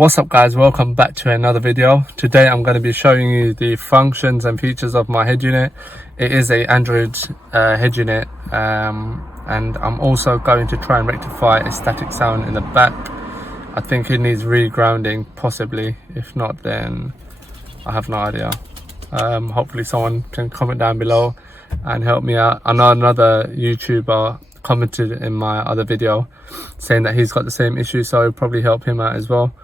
What's up guys, welcome back to another video. Today I'm going to be showing you the functions and features of my head unit. It is a Android head unit, and I'm also going to try and rectify a static sound in the back. I think it needs re-grounding possibly. If not, then I have no idea. Hopefully someone can comment down below and help me out. I know another YouTuber commented in my other video saying that he's got the same issue, so I'll probably help him out as well.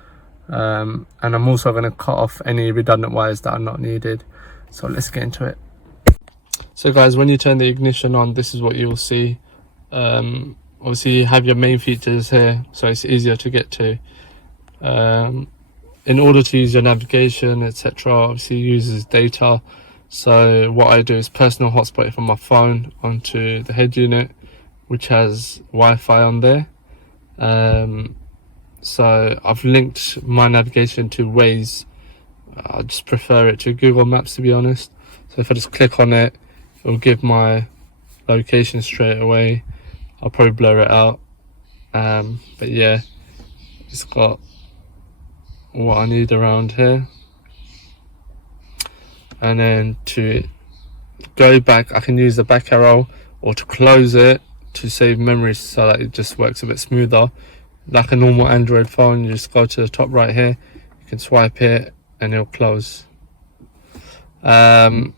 And I'm also going to cut off any redundant wires that are not needed. So let's get into it. So guys, when you turn the ignition on, this is what you will see. Obviously you have your main features here, so it's easier to get to. In order to use your navigation, etc., obviously it uses data. So what I do is personal hotspot it from my phone onto the head unit, which has Wi-Fi on there. So I've linked my navigation to Waze. I just prefer it to Google Maps, to be honest. So if I just click on it, it will give my location straight away. I'll probably blur it out, but yeah, it's got what I need around here. And then to go back, I can use the back arrow, or to close it to save memory so that it just works a bit smoother. Like a normal Android phone, you just go to the top right here, you can swipe it and it'll close. To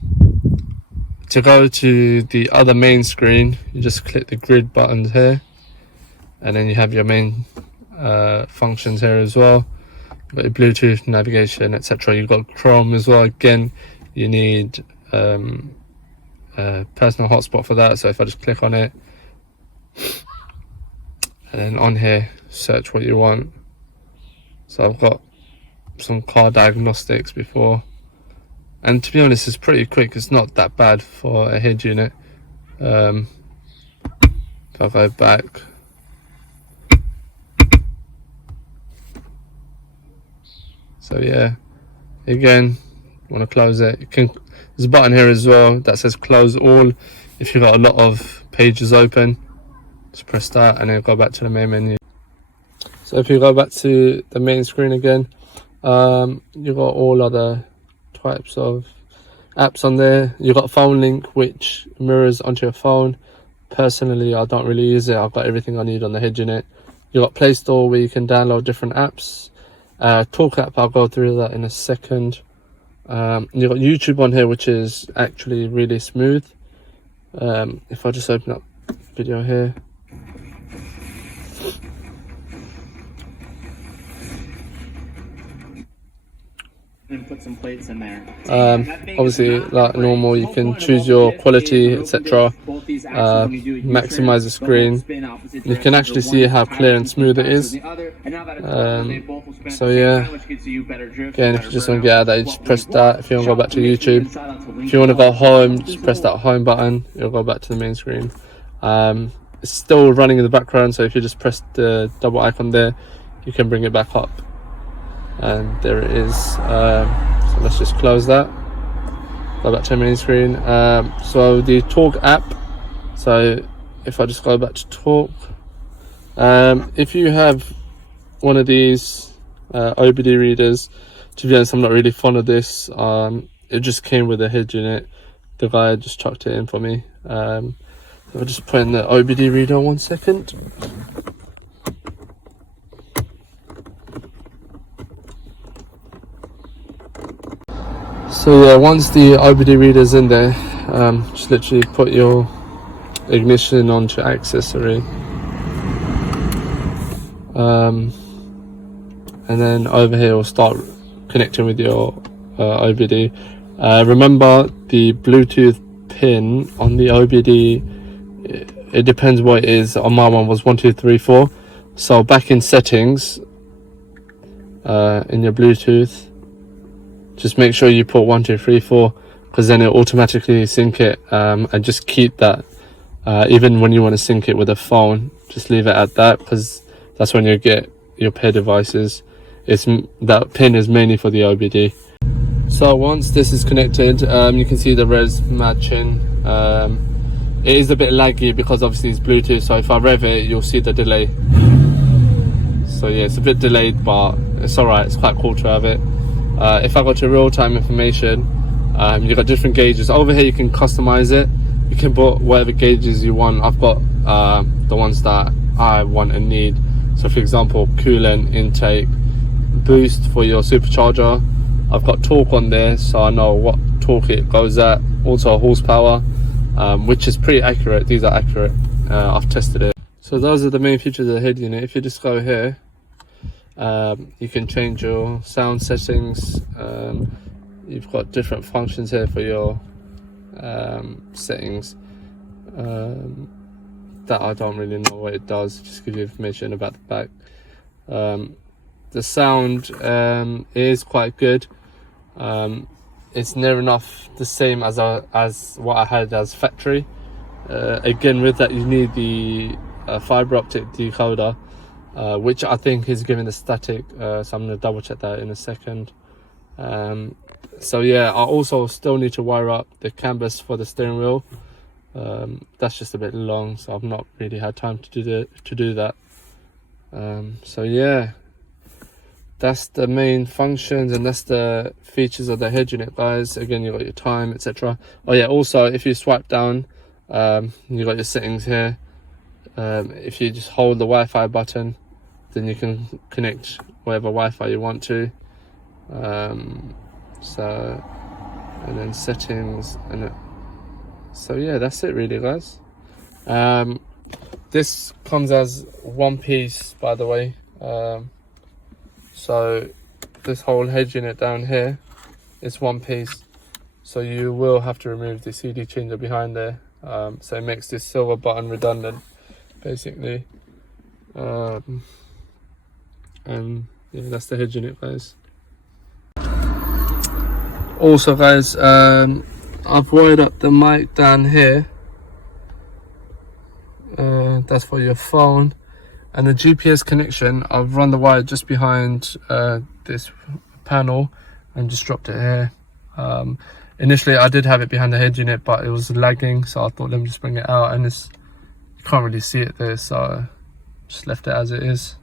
go to the other main screen, you just click the grid buttons here, and then you have your main functions here as well. You've got your Bluetooth, navigation, etc. You've got Chrome as well. Again, you need personal hotspot for that. So if I just click on it, and then on here, search what you want. So I've got some car diagnostics before, and to be honest, it's pretty quick. It's not that bad for a head unit. If I go back, so yeah, again, want to close it, you can, there's a button here as well that says close all. If you've got a lot of pages open, just press that and then go back to the main menu. So if you go back to the main screen again, you've got all other types of apps on there. You've got Phone Link, which mirrors onto your phone. Personally, I don't really use it. I've got everything I need on the head unit. You've got Play Store, where you can download different apps. Talk app, I'll go through that in a second. You've got YouTube on here, which is actually really smooth. If I just open up video here, and put some plates in there. Obviously, like normal, you can choose your quality, etc. Maximize the screen. You can actually see how clear and smooth it is. So yeah, again, if you just want to get out of that, you just press that. If you want to go back to YouTube, if you want to go home, just press that home button, it'll go back to the main screen. It's still running in the background, so if you just press the double icon there, you can bring it back up. And there it is. So let's just close that, go back to the main screen. So the Talk app, so if I just go back to Talk, if you have one of these OBD readers, to be honest, I'm not really fond of this. It just came with a head unit. The guy just chucked it in for me. So I'll just put in the OBD reader 1 second. So yeah, once the OBD reader's in there, just literally put your ignition onto accessory, and then over here we'll start connecting with your OBD. Remember, the Bluetooth pin on the OBD, it depends what it is. On my one was 1, 2, 3, 4. So back in settings, in your Bluetooth, just make sure you put 1, 2, 3, 4, because then it automatically sync it, and just keep that. Even when you want to sync it with a phone, just leave it at that, because that's when you get your pair devices. That pin is mainly for the OBD. So once this is connected, you can see the res matching. It is a bit laggy because obviously it's Bluetooth, so if I rev it, you'll see the delay. So yeah, it's a bit delayed, but it's alright, it's quite cool to have it. If I go to real-time information, you've got different gauges. Over here you can customize it. You can put whatever gauges you want. I've got the ones that I want and need. So for example, coolant intake, boost for your supercharger. I've got torque on there, so I know what torque it goes at. Also horsepower, which is pretty accurate. These are accurate. I've tested it. So those are the main features of the head unit. If you just go here, you can change your sound settings. You've got different functions here for your settings. That I don't really know what it does. Just give you information about the back. The sound is quite good. It's near enough the same as what I had as factory. Again, with that you need the fiber optic decoder, which I think is giving the static, so I'm going to double check that in a second. So yeah, I also still need to wire up the canvas for the steering wheel. That's just a bit long, so I've not really had time to do that. So yeah, that's the main functions and that's the features of the head unit, guys. Again, you got your time, etc. Oh yeah, also if you swipe down, you got your settings here. If you just hold the Wi-Fi button, then you can connect whatever Wi-Fi you want to. So, and then settings, and so yeah, that's it really, guys. This comes as one piece, by the way. So this whole head unit down here is one piece, so you will have to remove the CD changer behind there. So it makes this silver button redundant, basically. And yeah, that's the head unit, guys. Also, guys, I've wired up the mic down here. That's for your phone. And the GPS connection, I've run the wire just behind this panel and just dropped it here. Initially I did have it behind the head unit, but it was lagging, so I thought let me just bring it out, and you can't really see it there, so just left it as it is.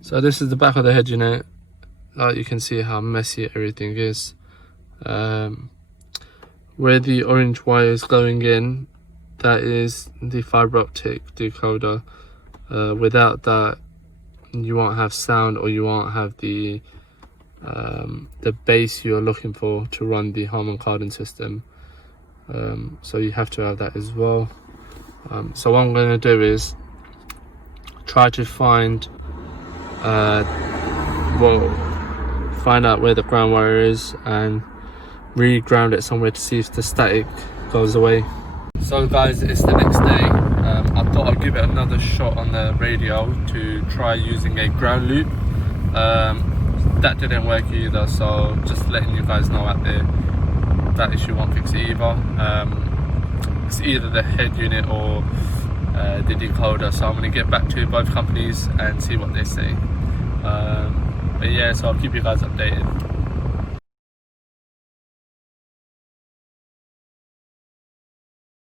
So this is the back of the head unit. Like you can see how messy everything is. Where the orange wire is going in, that is the fiber optic decoder. Without that, you won't have sound, or you won't have the bass you're looking for to run the Harman Kardon system. So you have to have that as well. So what I'm going to do is try to find out where the ground wire is and re-ground it somewhere to see if the static goes away. So guys, it's the next day. I thought I'd give it another shot on the radio to try using a ground loop. That didn't work either, so just letting you guys know out there, that issue won't fix it either. It's either the head unit or the decoder, so I'm going to get back to both companies and see what they say. But yeah, so I'll keep you guys updated.